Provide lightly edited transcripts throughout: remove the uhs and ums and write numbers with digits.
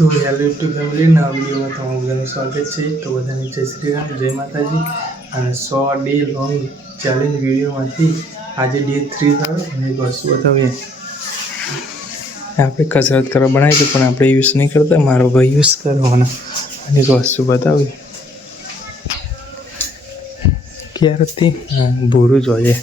તો hello YouTube ફેમિલીના વિડીયોમાં તમારું બધાનું સ્વાગત છે। તો બધાને જય શ્રી રામ, જય માતાજી। અને 100 ડે લોંગ ચેલેન્જ વિડીયોમાંથી આજે ડે 3 થયો અને એક વસ્તુ બતાવીએ। આપણે કસરત કરવા બનાવી હતી પણ આપણે યુઝ નહીં કરતા, મારો ભાઈ યુઝ કરવાનો। અને એક વસ્તુ બતાવી ક્યારથી ભૂરું જોઈએ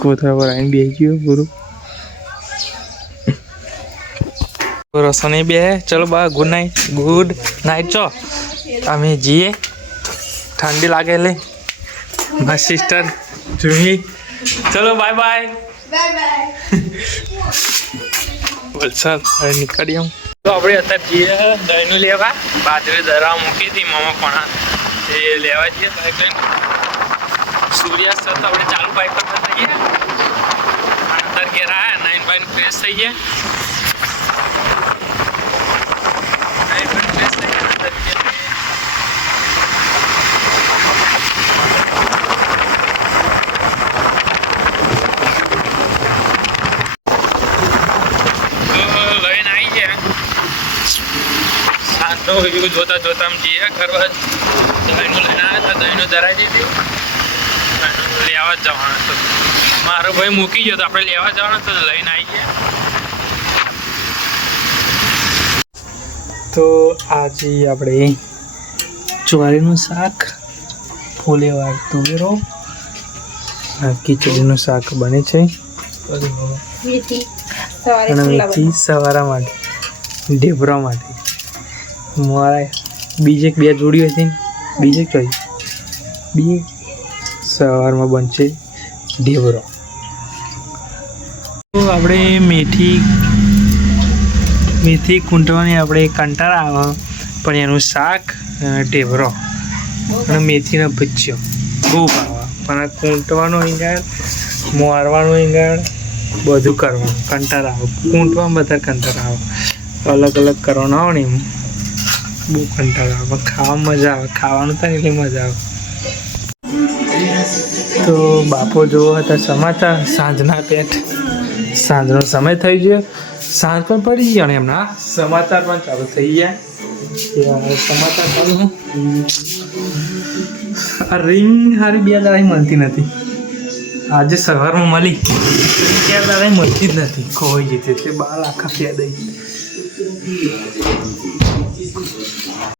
કોથળા પર આવીને બેસી ગયો પૂરું રસો નહીં બે। ચલો બા ગુડ નાઇટ ચો અમે જઈએ, ઠંડી લાગે એટલે મારી સિસ્ટર જુહી। ચલો બાય બાય વલસાડ હવે નીકળીએ। તો આપણે અત્યારે જઈએ દહીંનું લેવા, બાજરી દરા મૂકી હતી મમ્મા પણ એ લેવા જઈએ બાઈક લઈને। સૂર્યાસ્ત તો આપણે ચાલુ બાઈક પર થઈએ, અંદર ઘેર આવ્યા નાઈન બાઈન ફ્રેશ થઈ ગયા। તો એવું જોતા જોતા જઈએ કરવા દહીંનું લઈને આવ્યા હતા, દહીંનું ધરાઈ દીધી લેવા જ જવાના તો મારો ભાઈ મૂકી ગયો તો આપણે લેવા જવાના તો લઈને આવી ગયા। તો આજે આપણે ચોરીનું શાક, ફોલેવાર તુવેરો, ખીચડીનું શાક બને છે અને મેથી સવારા માટે ઢેબરા માટે મારા બીજે બે જોડી હતી ને બીજે કઈ બી સવારમાં બનશે ઢેબરો। તો આપણે મેથી કૂંટવાની આપણે કંટાળા આવે પણ એનું શાક ઢેબરો અને મેથીના ભજીયો બહુ ભાવે, પણ આ કૂંટવાનું ઈંગાળ મારવાનું ઈંગાળ બધું કરવાનું કંટાળા આવે। કૂંટવામાં બધા કંટાળા આવે, અલગ અલગ કરવાનું આવે ને એમ બહુ કંટાળા આવે, ખાવામાં મજા આવે, ખાવાનું થાય એટલે મજા આવે। તો બાપો જોવો હતા સમાચાર સાંજના પેટ, સાંજનો સમય થઈ ગયો, સાંજ પણ પડી ગયો ને એમના સમાચાર પણ ચાલુ થઈ ગયા। સમાચાર ચાલુ આ રિંગ હારી બે દાડા મળતી નથી, આજે સવારમાં મળી, બે દાડા મળતી જ નથી, ખોવાઈ જતી એટલે 12 આખા ફેદાઈ।